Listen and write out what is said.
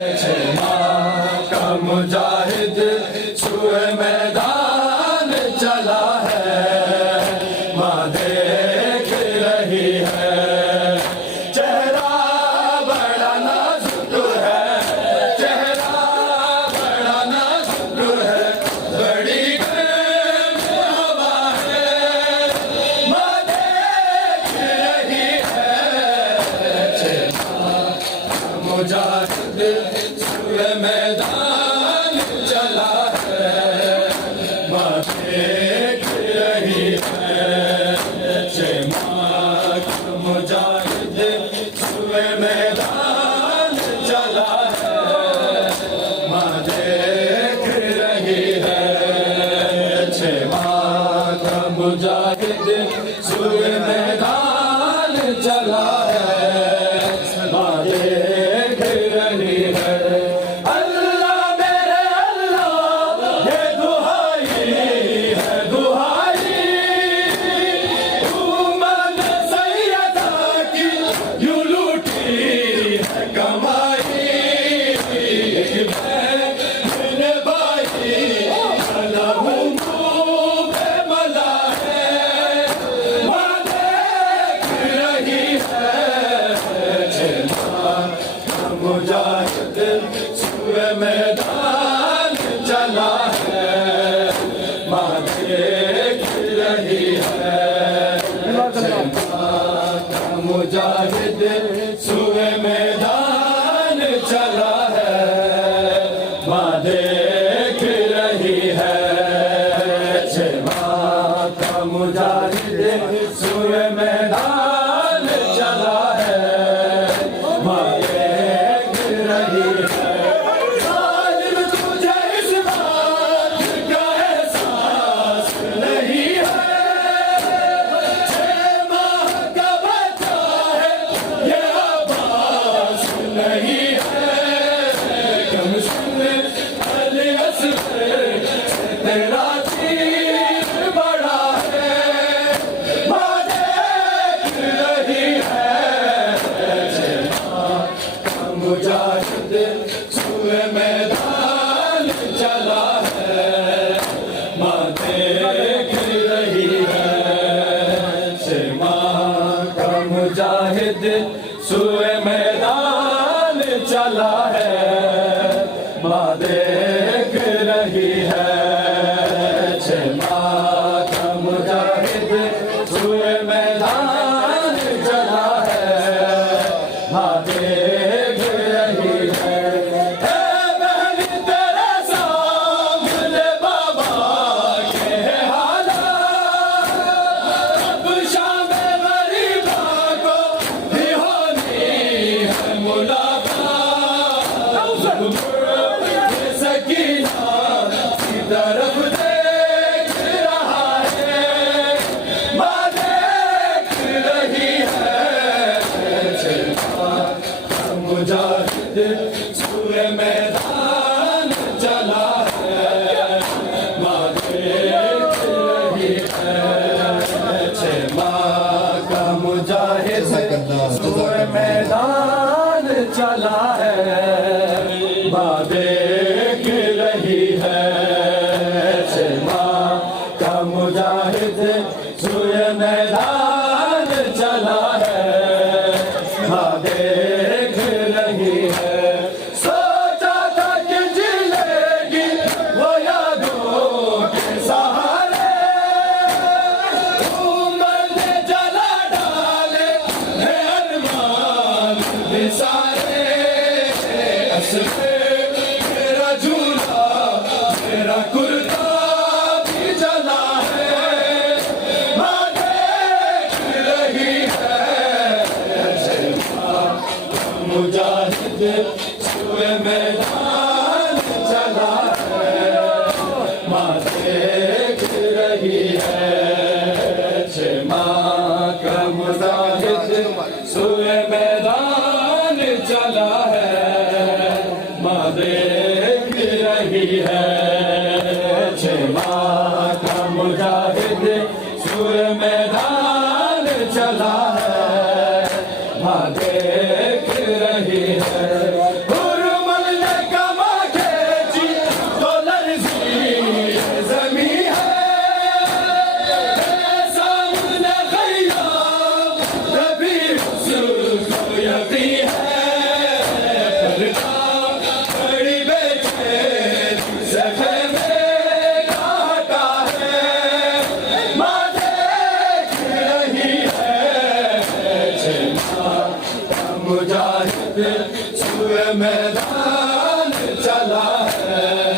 का मुजाहिद छुए मैदान चला है, माँ देख रही है। चेहरा बड़ा नाजुक है, चेहरा बड़ा नाजुक है, बड़ी गर्म हवा है, माँ देख रही है। मुजाहिद छुए मैदान चला है, माँ देख रही है। मुजाहिद छुए मैदान चला है, माँ देख रही है। मुजाहिद छुए मैदान चला है, माँ देख रही है। अल्लाह मेरे अल्लाह ये दुहाई है दुहाई, उम्मत सैयदा की यूं लूटी है कमाई। मेरे भाई अलहू पे मला है, माँ देख रही है। मुजाहिद छुए मैदान चला है, माँ देख रही है। मुजाहिद छुए मैदान चला है, माँ देख रही है। मुजाहिद छुए मैदान चला है, माँ देख रही है। जालिम तुझे इस बात का एहसास नहीं है, 6 माह का बच्चा है ये आवाज नहीं है। कम सुन अली असगर तेरा तीर बड़ा है, माँ देख रही है। मुजाहिद छुए मैदान चला है, माँ देख रही है। मुजाहिद छुए मैदान चला है, माँ देख रही है। मुजाहिद छुए मैदान चला है, माँ देख रही है। बहन तेरे सामने बाबा के हालात, अब शाम गरीबा को भी होनी है मुलाकात। सकीना की तरफ देख रहा है, माँ देख रही है। मुजाहिद छुए मैदान चला है, माँ देख रही है। मुजाहिद छुए मैदान चला है, माँ देख रही है। मुजाहिद छुए मैदान चला है, माँ देख रही है। सोचा था कि जिलेगी वो यादों के सहारे, उम्र ने जला डाले हैं अरमान भी सारे। असले मेरा झूला मेरा कुर्ता भी जला है, माँ देख रही है। मुजाहिद छुए मैदान चला है, माँ देख रही है। मुजाहिद छुए मैदान चला है, माँ देख रही है। मुजाहिद छुए मैदान चला है, माँ देख रही है। मैदान चला है।